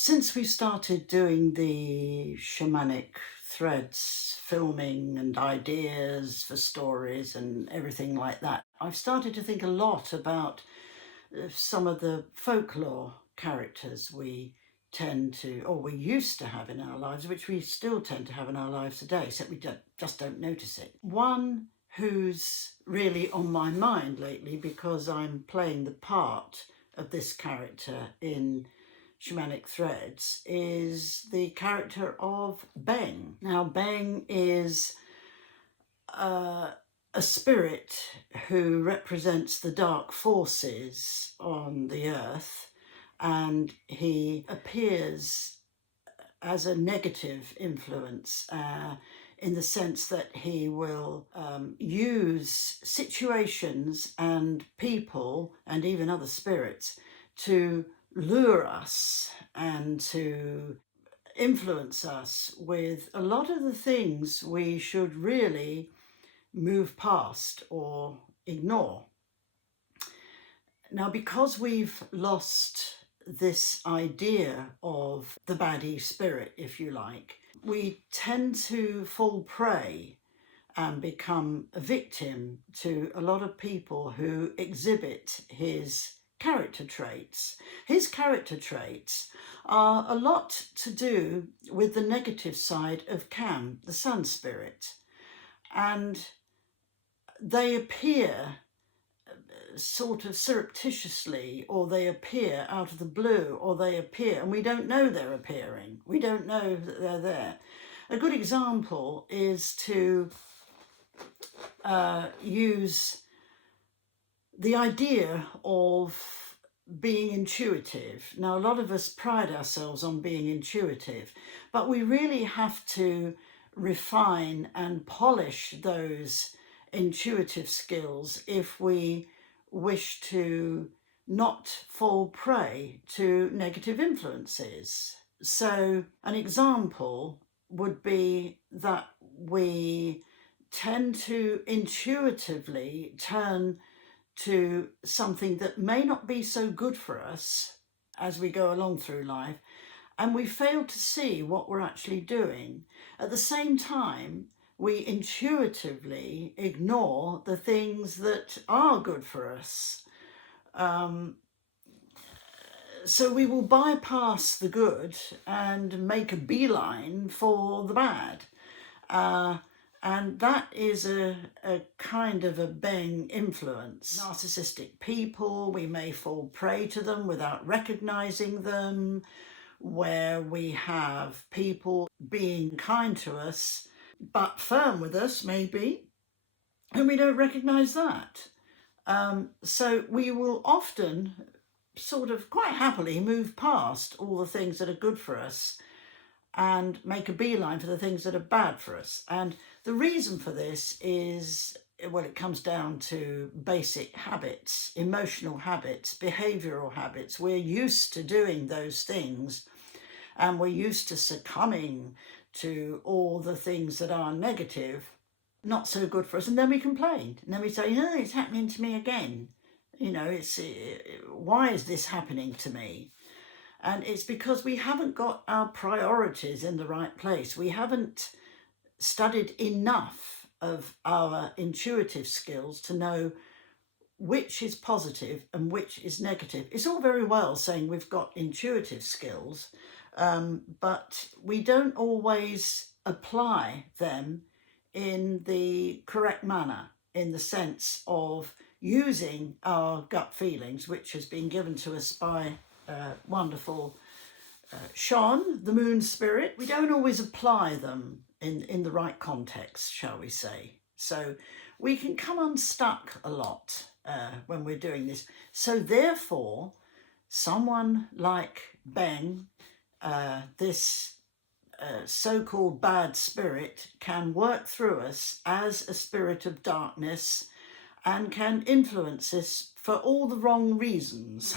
Since we started doing the shamanic threads, filming and ideas for stories and everything like that, I've started to think a lot about some of the folklore characters we tend to, or we used to have in our lives, which we still tend to have in our lives today, except we just don't notice it. One who's really on my mind lately, because I'm playing the part of this character in Shamanic Threads, is the character of Beng. Now, Beng is a spirit who represents the dark forces on the earth, and he appears as a negative influence in the sense that he will use situations and people and even other spirits to lure us and to influence us with a lot of the things we should really move past or ignore. Now, because we've lost this idea of the baddie spirit, if you like, we tend to fall prey and become a victim to a lot of people who exhibit his character traits. His character traits are a lot to do with the negative side of Cam, the sun spirit, and they appear sort of surreptitiously, or they appear out of the blue, or they appear and we don't know they're appearing. We don't know that they're there. A good example is to use the idea of being intuitive. Now, a lot of us pride ourselves on being intuitive, but we really have to refine and polish those intuitive skills if we wish to not fall prey to negative influences. So an example would be that we tend to intuitively turn to something that may not be so good for us as we go along through life, and we fail to see what we're actually doing. At the same time, we intuitively ignore the things that are good for us. So we will bypass the good and make a beeline for the bad. And that is a kind of a Beng influence. Narcissistic people, we may fall prey to them without recognizing them, where we have people being kind to us but firm with us, maybe, and we don't recognize that. So we will often sort of quite happily move past all the things that are good for us and make a beeline for the things that are bad for us. And the reason for this is, well, it comes down to basic habits, emotional habits, behavioral habits. We're used to doing those things, and we're used to succumbing to all the things that are negative, not so good for us. And then we complain, and then we say, no, it's happening to me again. You know, why is this happening to me? And it's because we haven't got our priorities in the right place. We haven't studied enough of our intuitive skills to know which is positive and which is negative. It's all very well saying we've got intuitive skills, but we don't always apply them in the correct manner, in the sense of using our gut feelings, which has been given to us by wonderful Sean, the moon spirit. We don't always apply them in the right context, shall we say. So we can come unstuck a lot when we're doing this. So therefore, someone like Beng, this so-called bad spirit, can work through us as a spirit of darkness and can influence us for all the wrong reasons.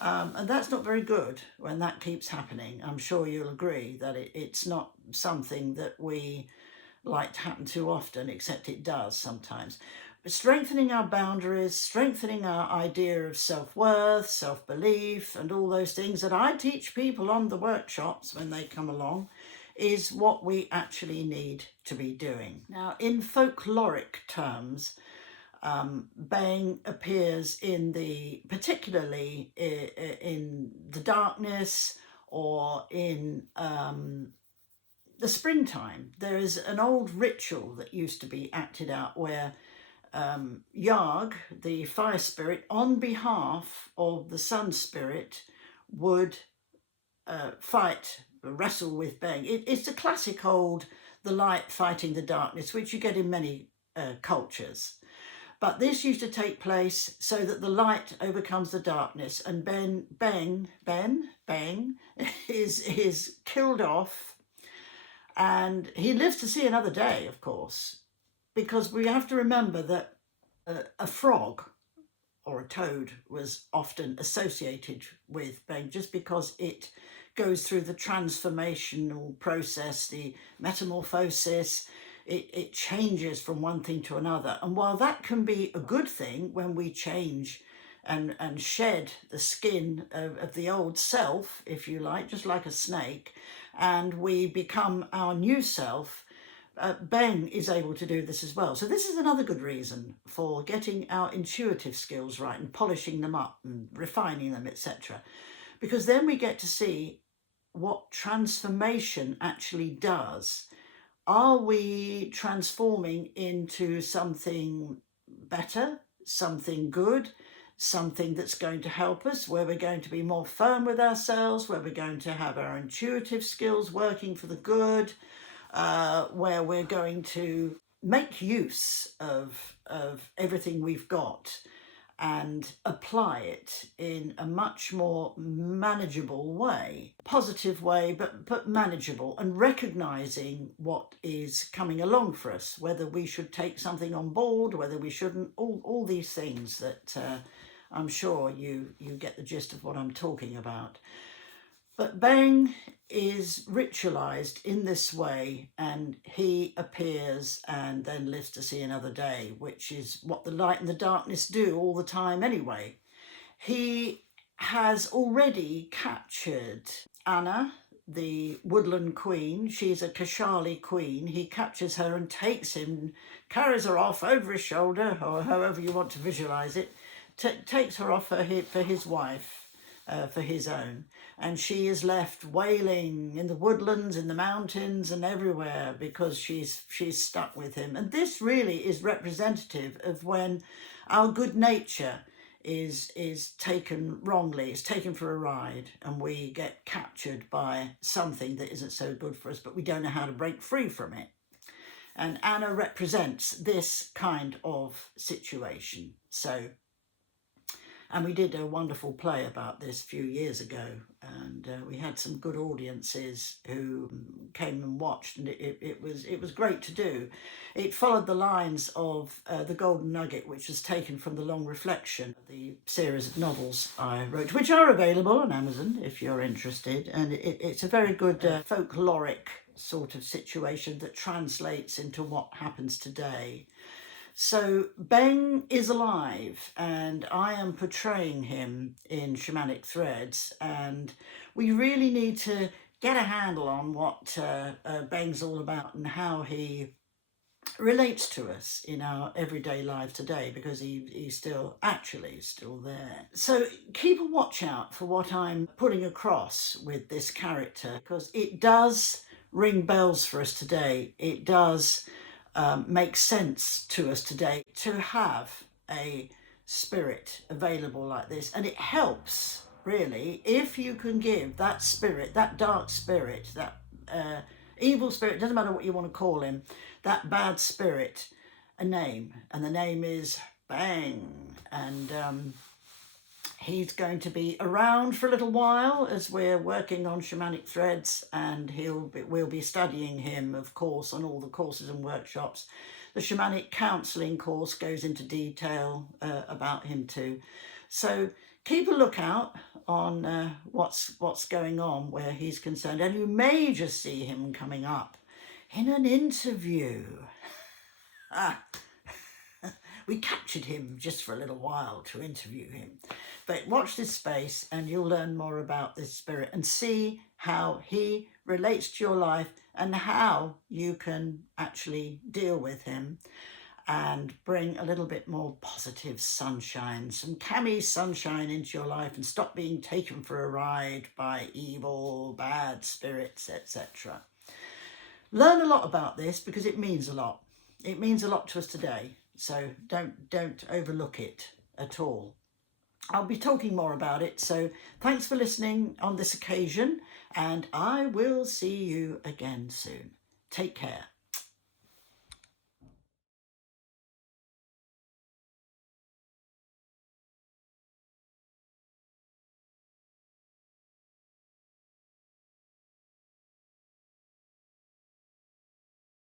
And that's not very good when that keeps happening. I'm sure you'll agree that it's not something that we like to happen too often, except it does sometimes. strengthening our boundaries, strengthening our idea of self-worth, self-belief, and all those things that I teach people on the workshops when they come along, is what we actually need to be doing. Now, in folkloric terms, Beng appears particularly in the darkness or in the springtime. There is an old ritual that used to be acted out where Yarg, the fire spirit, on behalf of the sun spirit, would wrestle with Beng. It's the classic old, the light fighting the darkness, which you get in many cultures. But this used to take place so that the light overcomes the darkness, and Beng is killed off, and he lives to see another day, of course, because we have to remember that a frog or a toad was often associated with Beng just because it goes through the transformational process, the metamorphosis. It changes from one thing to another. And while that can be a good thing when we change and shed the skin of the old self, if you like, just like a snake, and we become our new self, Beng is able to do this as well. So this is another good reason for getting our intuitive skills right and polishing them up and refining them, etc. Because then we get to see what transformation actually does. Are we transforming into something better, something good, something that's going to help us, where we're going to be more firm with ourselves, where we're going to have our intuitive skills working for the good, where we're going to make use of everything we've got and apply it in a much more manageable way, positive way, but manageable, and recognizing what is coming along for us, whether we should take something on board, whether we shouldn't, all these things that I'm sure you get the gist of what I'm talking about. But Beng is ritualized in this way, and he appears and then lives to see another day, which is what the light and the darkness do all the time anyway. He has already captured Anna, the woodland queen. She's a Kashali queen. He captures her and carries her off over his shoulder, or however you want to visualize it, takes her off for his wife, for his own. And she is left wailing in the woodlands, in the mountains, and everywhere because she's stuck with him. And this really is representative of when our good nature is taken wrongly, is taken for a ride, and we get captured by something that isn't so good for us, but we don't know how to break free from it. And Anna represents this kind of situation. And we did a wonderful play about this a few years ago, and we had some good audiences who came and watched, and it was great to do. It followed the lines of The Golden Nugget, which was taken from The Long Reflection, the series of novels I wrote, which are available on Amazon if you're interested. And it's a very good folkloric sort of situation that translates into what happens today. So Beng is alive, and I am portraying him in Shamanic Threads, and we really need to get a handle on what Beng's all about and how he relates to us in our everyday life today, because he's still there. So keep a watch out for what I'm putting across with this character, because it does ring bells for us today. It does makes sense to us today to have a spirit available like this. And it helps, really, if you can give that spirit, that dark spirit, that evil spirit, doesn't matter what you want to call him, that bad spirit, a name. And the name is Beng. And he's going to be around for a little while as we're working on Shamanic Threads, and we'll be studying him, of course, on all the courses and workshops. The Shamanic Counselling course goes into detail about him too. So keep a lookout on what's going on where he's concerned, and you may just see him coming up in an interview. We captured him just for a little while to interview him. But watch this space and you'll learn more about this spirit and see how he relates to your life and how you can actually deal with him and bring a little bit more positive sunshine, some cami sunshine into your life, and stop being taken for a ride by evil, bad spirits, etc. Learn a lot about this because it means a lot. It means a lot to us today, so don't overlook it at all. I'll be talking more about it, so thanks for listening on this occasion, and I will see you again soon. Take care.